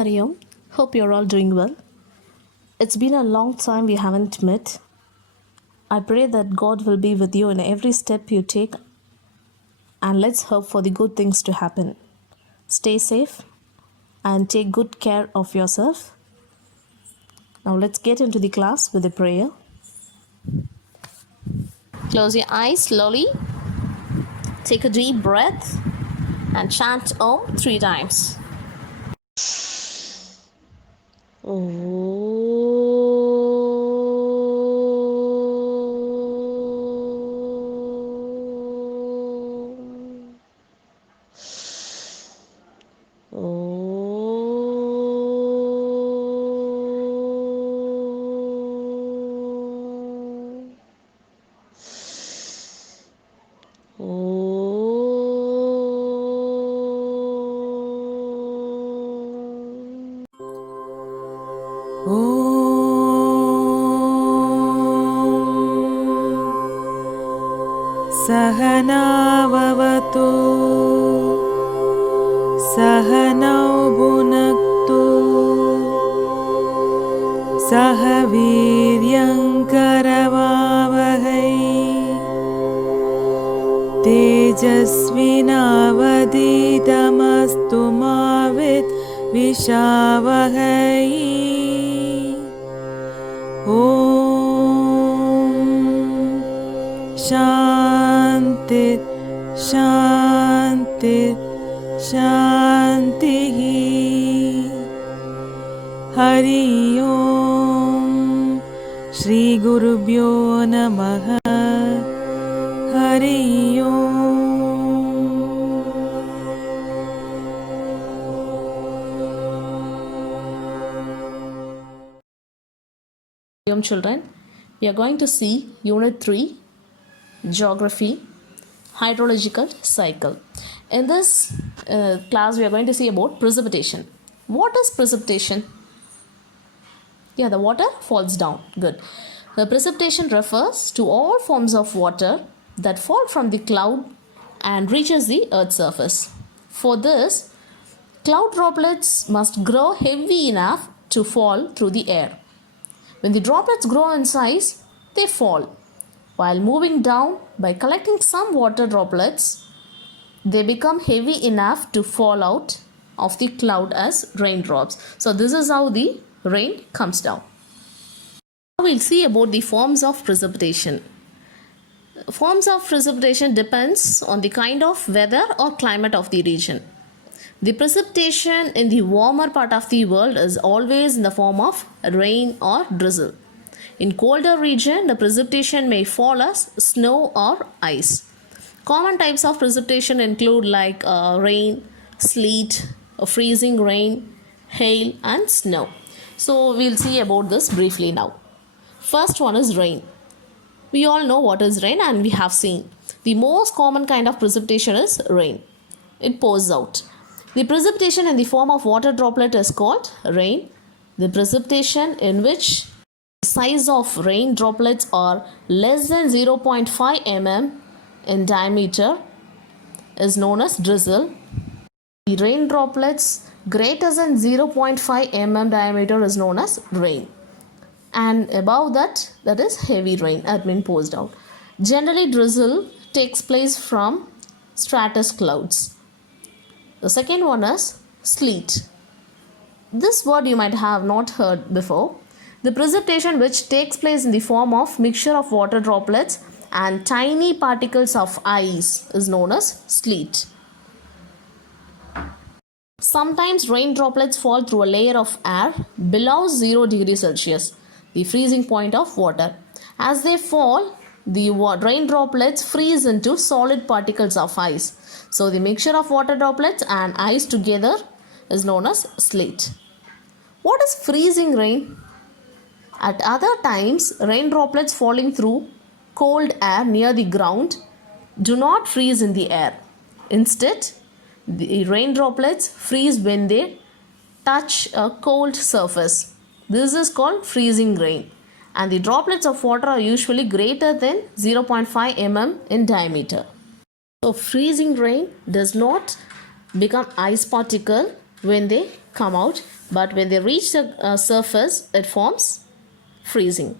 Hari Om. Hope you're all doing well. It's been a long time we haven't met. I pray that God will be with you in every step you take, and let's hope for the good things to happen. Stay safe and take good care of yourself. Now let's get into the class with a prayer. Close your eyes slowly. Take a deep breath and chant Om 3 times. सहनाववतु सहनौ भुनक्तु सह वीर्यङ्करवावहै तेजस्विनावधीतमस्तु मा विद्विषावहै ॐ शान्ति शान्ति शान्तिः हरि ओम श्री गुरुभ्यो नमः हरि ओम Children, we are going to see Unit 3, Geography, Hydrological Cycle. In this class, we are going to see about precipitation. What is precipitation? Yeah, the water falls down. Good. The precipitation refers to all forms of water that fall from the cloud and reaches the earth's surface. For this, cloud droplets must grow heavy enough to fall through the air. When the droplets grow in size, they fall. While moving down, by collecting some water droplets, they become heavy enough to fall out of the cloud as raindrops. So this is how the rain comes down. Now we'll see about the forms of precipitation. Forms of precipitation depends on the kind of weather or climate of the region. The precipitation in the warmer part of the world is always in the form of rain or drizzle. In colder region, the precipitation may fall as snow or ice. Common types of precipitation include like rain, sleet, freezing rain, hail and snow. So we'll see about this briefly now. First one is rain. We all know what is rain and we have seen. The most common kind of precipitation is rain. It pours out. The precipitation in the form of water droplet is called rain. The precipitation in which the size of rain droplets are less than 0.5 mm in diameter is known as drizzle. The rain droplets greater than 0.5 mm diameter is known as rain. And above that, that is heavy rain that been pours out. Generally, drizzle takes place from stratus clouds. The second one is sleet. This word you might have not heard before. The precipitation which takes place in the form of mixture of water droplets and tiny particles of ice is known as sleet. Sometimes rain droplets fall through a layer of air below 0 degrees Celsius, the freezing point of water. As they fall, the rain droplets freeze into solid particles of ice. So the mixture of water droplets and ice together is known as sleet. What is freezing rain? At other times, rain droplets falling through cold air near the ground do not freeze in the air. Instead, the rain droplets freeze when they touch a cold surface. This is called freezing rain. And the droplets of water are usually greater than 0.5 mm in diameter. So freezing rain does not become ice particle when they come out, but when they reach the surface, it forms freezing.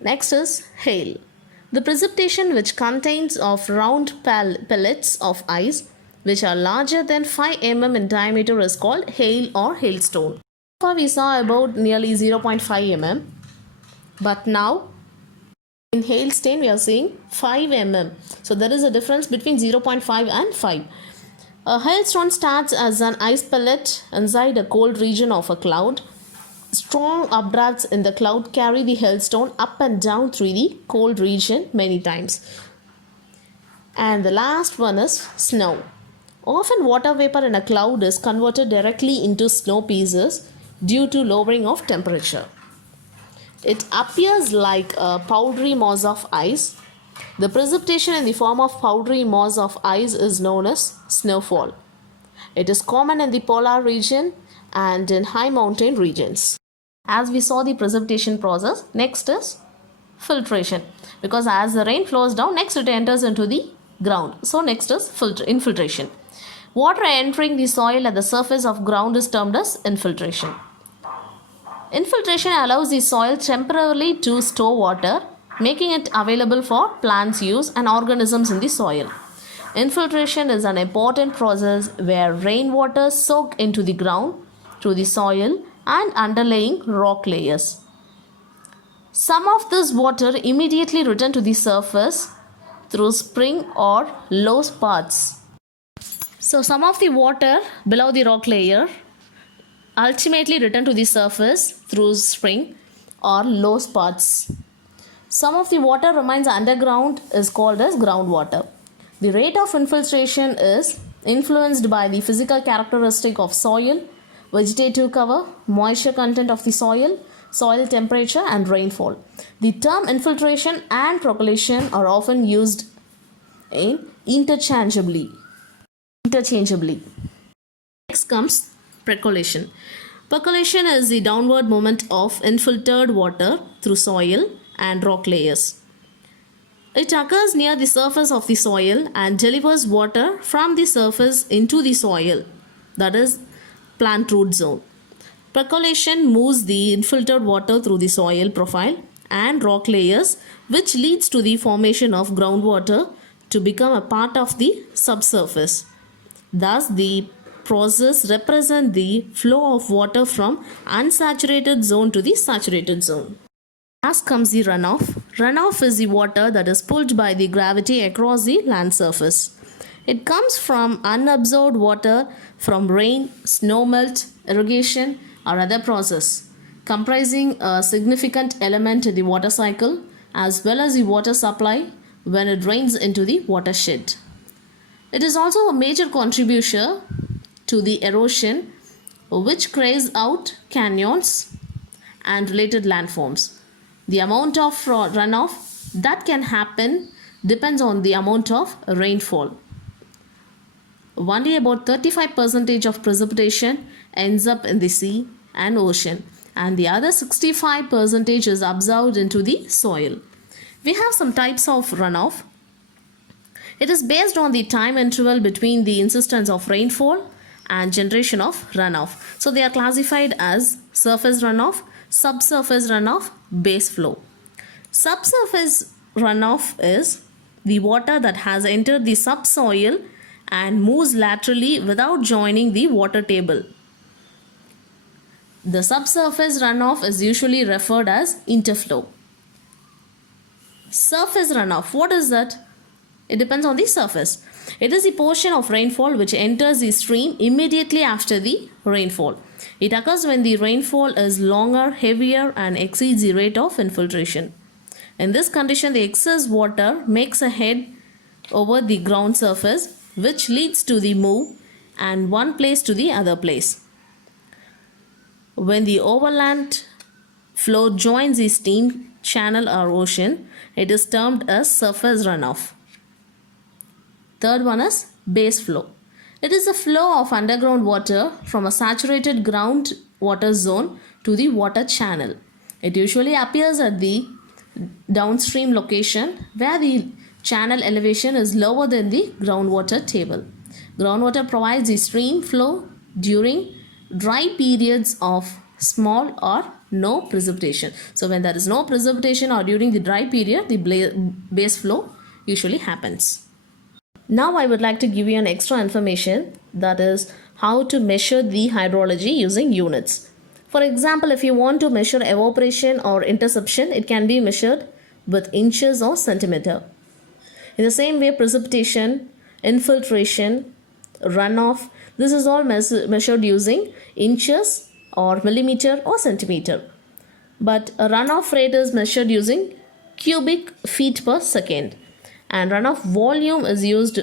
Next is hail. The precipitation which contains of round pellets of ice which are larger than 5 mm in diameter is called hail or hailstone. So far we saw about nearly 0.5 mm, but now in hailstone we are seeing 5 mm. So there is a difference between 0.5 and 5. A hailstone starts as an ice pellet inside a cold region of a cloud. Strong updrafts in the cloud carry the hailstone up and down through the cold region many times. And the last one is snow. Often water vapor in a cloud is converted directly into snow pieces due to lowering of temperature. It appears like a powdery mass of ice. The precipitation in the form of powdery mass of ice is known as snowfall. It is common in the polar region and in high mountain regions. As we saw the precipitation process, next is filtration, because as the rain flows down, next it enters into the ground. So next is infiltration. Water entering the soil at the surface of ground is termed as infiltration. Infiltration allows the soil temporarily to store water, making it available for plants' use and organisms in the soil. Infiltration is an important process where rainwater soaks into the ground, through the soil and underlying rock layers. Some of this water immediately return to the surface through spring or low spouts. So some of the water below the rock layer ultimately return to the surface through spring or low spouts. Some of the water remains underground is called as groundwater. The rate of infiltration is influenced by the physical characteristic of soil, vegetative cover, moisture content of the soil, soil temperature and rainfall. The term infiltration and percolation are often used interchangeably. Next comes percolation. Percolation is the downward movement of infiltrated water through soil and rock layers. It occurs near the surface of the soil and delivers water from the surface into the soil, that is plant root zone. Percolation moves the infiltrated water through the soil profile and rock layers, which leads to the formation of groundwater to become a part of the subsurface. Thus, the process represents the flow of water from unsaturated zone to the saturated zone. Last comes the runoff. Runoff is the water that is pulled by the gravity across the land surface. It comes from unabsorbed water from rain, snowmelt, irrigation or other process, comprising a significant element in the water cycle as well as the water supply when it rains into the watershed. It is also a major contributor to the erosion which cries out canyons and related landforms. The amount of runoff that can happen depends on the amount of rainfall. Only about 35% of precipitation ends up in the sea and ocean, and the other 65% is absorbed into the soil. We have some types of runoff. It is based on the time interval between the instance of rainfall and generation of runoff. So they are classified as surface runoff, subsurface runoff, base flow. Subsurface runoff is the water that has entered the subsoil and moves laterally without joining the water table. The subsurface runoff is usually referred as interflow. Surface runoff, what is that? It depends on the surface. It is the portion of rainfall which enters the stream immediately after the rainfall. It occurs when the rainfall is longer, heavier and exceeds the rate of infiltration. In this condition, the excess water makes a head over the ground surface which leads to the move and one place to the other place. When the overland flow joins the stream, channel or ocean, it is termed as surface runoff. Third one is base flow. It is the flow of underground water from a saturated groundwater zone to the water channel. It usually appears at the downstream location where the channel elevation is lower than the groundwater table. Groundwater provides the stream flow during dry periods of small or no precipitation. So when there is no precipitation or during the dry period, the base flow usually happens. Now I would like to give you an extra information, that is how to measure the hydrology using units. For example, if you want to measure evaporation or interception, it can be measured with inches or centimeter. In the same way, precipitation, infiltration, runoff, this is all measured using inches or millimeter or centimeter. But a runoff rate is measured using cubic feet per second, and runoff volume is used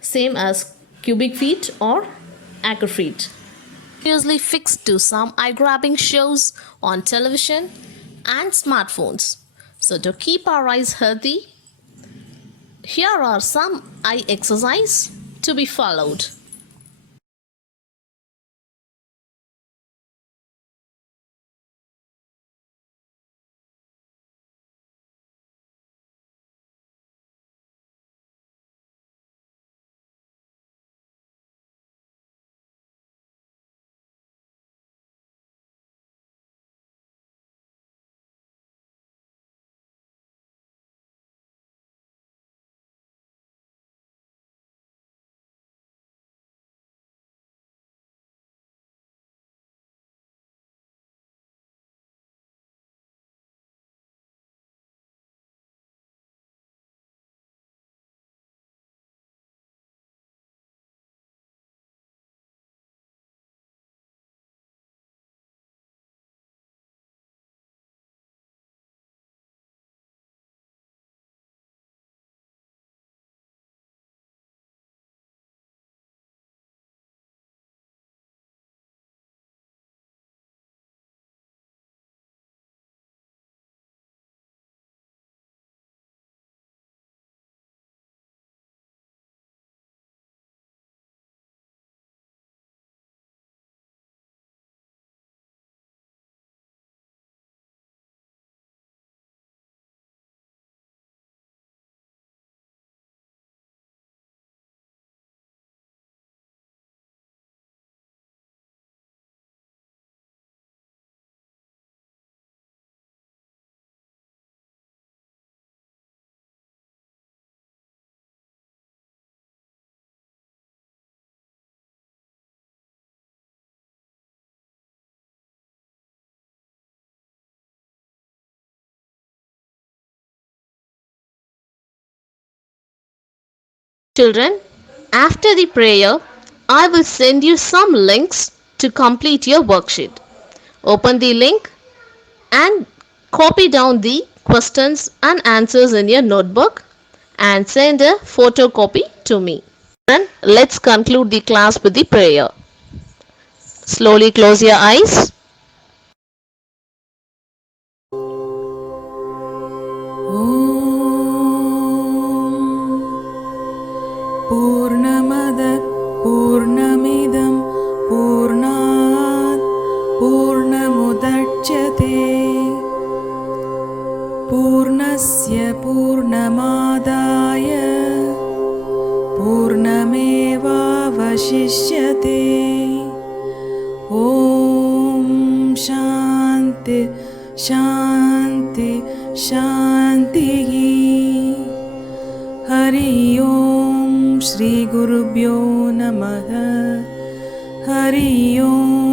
same as cubic feet or acre feet. Previously fixed to some eye-grabbing shows on television and smartphones. So to keep our eyes healthy, here are some eye exercise to be followed. Children, after the prayer, I will send you some links to complete your worksheet. Open the link and copy down the questions and answers in your notebook and send a photocopy to me. Then let's conclude the class with the prayer. Slowly close your eyes. पूर्णमद पूर्णमिदं पूर्णात् पूर्णमुदच्यते पूर्णस्य पूर्णमादाय पूर्णमेवावशिष्यते ॐ शान्ति शान्ति शान्तिः हरि ओम श्री गुरुभ्यो नमः हरि ओम